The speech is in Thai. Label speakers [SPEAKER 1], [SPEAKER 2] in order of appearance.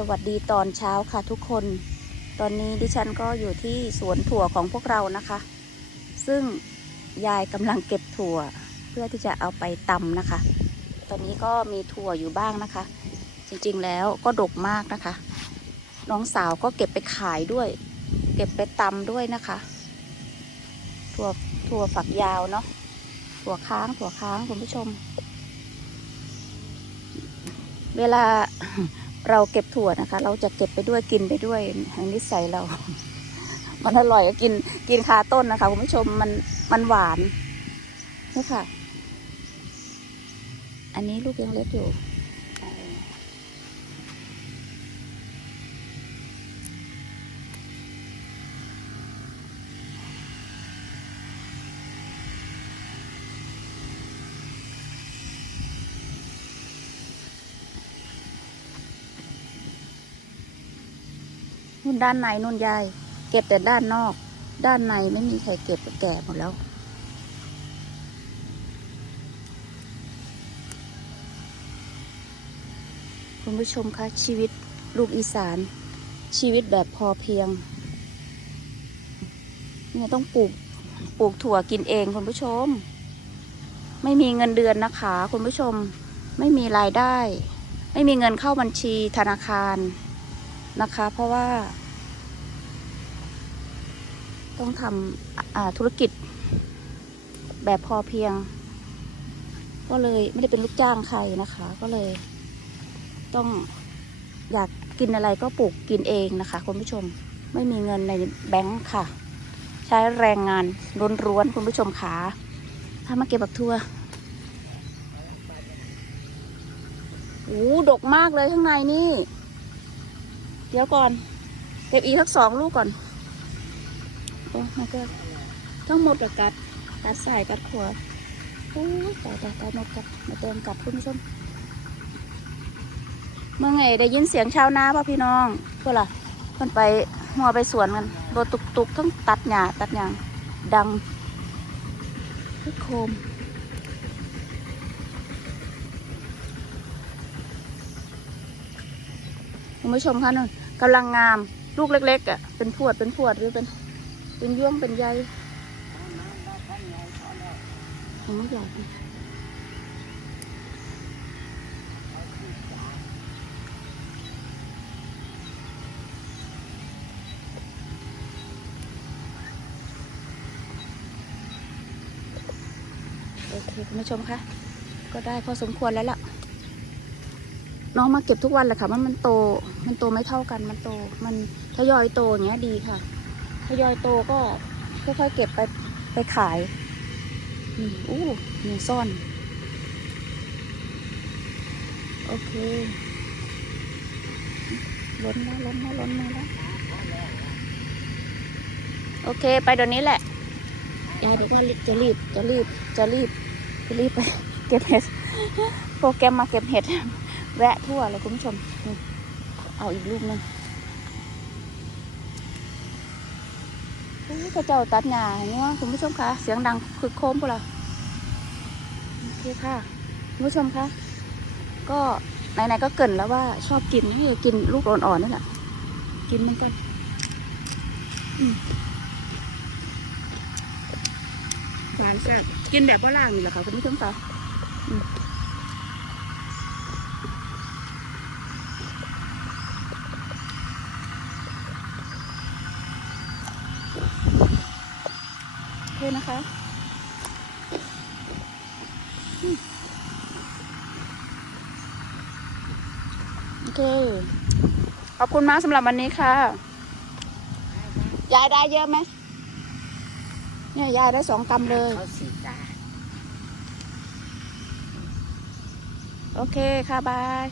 [SPEAKER 1] สวัสดีตอนเช้าค่ะทุกคน ตอนนี้ดิฉันก็อยู่ที่สวนถั่วของพวกเรานะคะ ซึ่งยายกำลังเก็บถั่ว เพื่อที่จะเอาไปตำนะคะ ตอนนี้ก็มีถั่วอยู่บ้างนะคะ จริงๆแล้วก็ดกมากนะคะ น้องสาวก็เก็บไปขายด้วย เก็บไปตำด้วยนะคะ ถั่วถั่วฝักยาวเนาะ ถั่วค้างถั่วค้างคุณผู้ชม เวลา เราเก็บถั่วนะคะ เราจะเก็บไปด้วยกินไปด้วยนิสัยเรา มันอร่อยก็กินกินคาต้นนะคะคุณผู้ชมมันมันหวานนี่ค่ะ อันนี้ลูกยังเล็กอยู่ นู่นด้านในนู่นยาย เก็บแต่ด้านนอก ด้านในไม่มีใครเก็บแก่หมดแล้ว คุณผู้ชมคะชีวิตลูกอีสาน ชีวิตแบบพอเพียงเนี่ยต้องปลูกปลูกถั่วกินเองคุณผู้ชม ไม่มีเงินเดือนนะคะ คุณผู้ชมไม่มีรายได้ ไม่มีเงินเข้าบัญชีธนาคาร นะคะ เพราะว่า ต้องทำธุรกิจ แบบพอเพียง ก็เลยไม่ได้เป็นลูกจ้างใครนะคะ ก็เลย ต้องอยากกินอะไรก็ปลูกกินเองนะคะ คุณผู้ชมไม่มีเงินในแบงค์ค่ะ ใช้แรงงานร้วนๆคุณผู้ชมขาถ้ามาเก็บบักทั่วโอ้ดกมากเลยข้างในนี่ เดี๋ยวก่อน เก็บอีกสักสองลูกก่อน โอ้มาเก็ทั้งหมดกับกัด กัดใส่กัดขวดโอ้ยตายตายตายหมดกัดมาเติมกัดคุณผู้ชมเมื่อไงได้ยินเสียงชาวนาป่ะพี่น้องเพื่อล่ะเพิ่นไปหัวไปสวนกันรถตุกตุกๆต้งตัดหญ้าตัดหยางดังโคม คุณผู้ชมคะนู่นกำลังงามลูกเล็กๆอะเป็นพวดเป็นพวดหรือเป็น เป็นย่วงเป็นใยของใหญ่โอเคคุณผู้ชมคะก็ได้พอสมควรแล้วล่ะ น้องมาเก็บทุกวันแหละค่ะมันมันโต มันโตไม่เท่ากัน มันโต มันทยอยโตอย่างเงี้ยดีค่ะทยอยโตก็ค่อยๆเก็บไปไปขายนี่อู้หนูซ่อน โอเค ล้นแล้วล้นแล้วล้นมาแล้ว โอเค ไปเดี๋ยวนี้แหละ ยายบอกว่าจะรีบ จะรีบ จะรีบ จะรีบไป เก็บเห็ด โปรแกรมมาเก็บเห็ด แวะทั่วเลยคุณผู้ชม เอาอีกลูกหนึงโอ้ยพระเจ้าตัดหญ้าอย่างนี้ว่าคุณผู้ชมคะเสียงดังคือโครมพวกเราโอเคค่ะ คุณผู้ชมคะ ก็ไหนๆก็เกินแล้วว่าชอบกินให้กินลูกอ่อนๆนี่แหละกินมือนกันอืมหวานแซ่บกินแบบว่าล่างนี่แหละค่ะคุณผู้ชมคะ อืมโอเคนะคะอืมโอเค ขอบคุณมากสำหรับวันนี้ค่ะ ยายได้เยอะไหมเนี่ยยายได้สองกำเลย
[SPEAKER 2] เขาสีตา
[SPEAKER 1] โอเคค่ะบาย